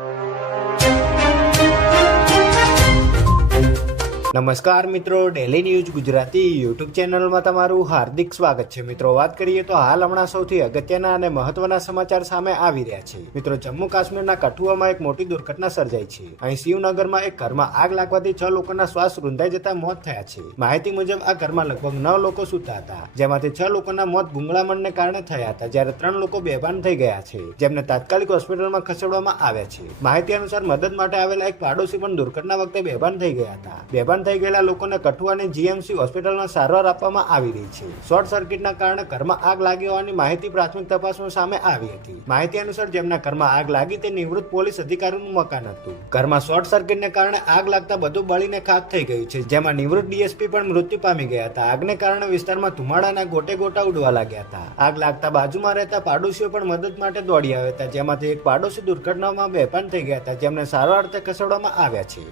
you. નમસ્કાર મિત્રો daily news Gujarati YouTube ચેનલમાં તમારું હાર્દિક સ્વાગત છે. મિત્રો, વાત કરીએ તો હાલ હમણાં સૌથી અગત્યના અને મહત્વના સમાચાર સામે આવી રહ્યા છે. મિત્રો, જમ્મુ કાશ્મીરના કઠુઆમાં એક મોટી દુર્ઘટના સર્જાઈ છે. અહીં શિવનગરમાં એક ઘરમાં આગ લાગવાથી છ લોકોના શ્વાસ રૂંધાઈ જતા મોત થયા છે. માહિતી મુજબ, આ ઘરમાં લગભગ નવ લોકો સૂતા હતા, જેમાંથી છ લોકોના મોત ગુંગળામણને કારણે થયા હતા, જ્યારે ત્રણ લોકો બેભાન થઈ ગયા છે, જેમને તાત્કાલિક હોસ્પિટલમાં ખસેડવામાં આવ્યા છે. માહિતી અનુસાર, મદદ માટે આવેલા એક પાડોશી પણ દુર્ઘટના વખતે બેભાન થઈ ગયા હતા. બેભાન થઈ ગયેલા લોકોને કઠુઆની જીએમસી હોસ્પિટલમાં સારવાર આપવામાં આવી રહી છે. શોર્ટ સર્કિટના કારણે ઘરમાં આગ લાગી હોવાની માહિતી પ્રાથમિક તપાસમાં સામે આવી હતી. માહિતી અનુસાર જેમના ઘરમાં આગ લાગી તે નિવૃત્ત પોલીસ અધિકારીનું મકાન હતું. ઘરમાં શોર્ટ સર્કિટને કારણે આગ લાગતા બધું બળીને ખાક થઈ ગયું છે, જેમાં નિવૃત્ત ડીએસપી પણ મૃત્યુ પામી ગયા હતા. આગને કારણે વિસ્તારમાં ધુમાડાના ગોટે ગોટા ઉડવા લાગ્યા હતા. આગ લાગતા બાજુમાં રહેતા પાડોશીઓ પણ મદદ માટે દોડી આવ્યા હતા, જેમાંથી એક પાડોશી દુર્ઘટનામાં બેભાન થઈ ગયા હતા, જેમને સારવાર અર્થે ખસેડવામાં આવ્યા છે.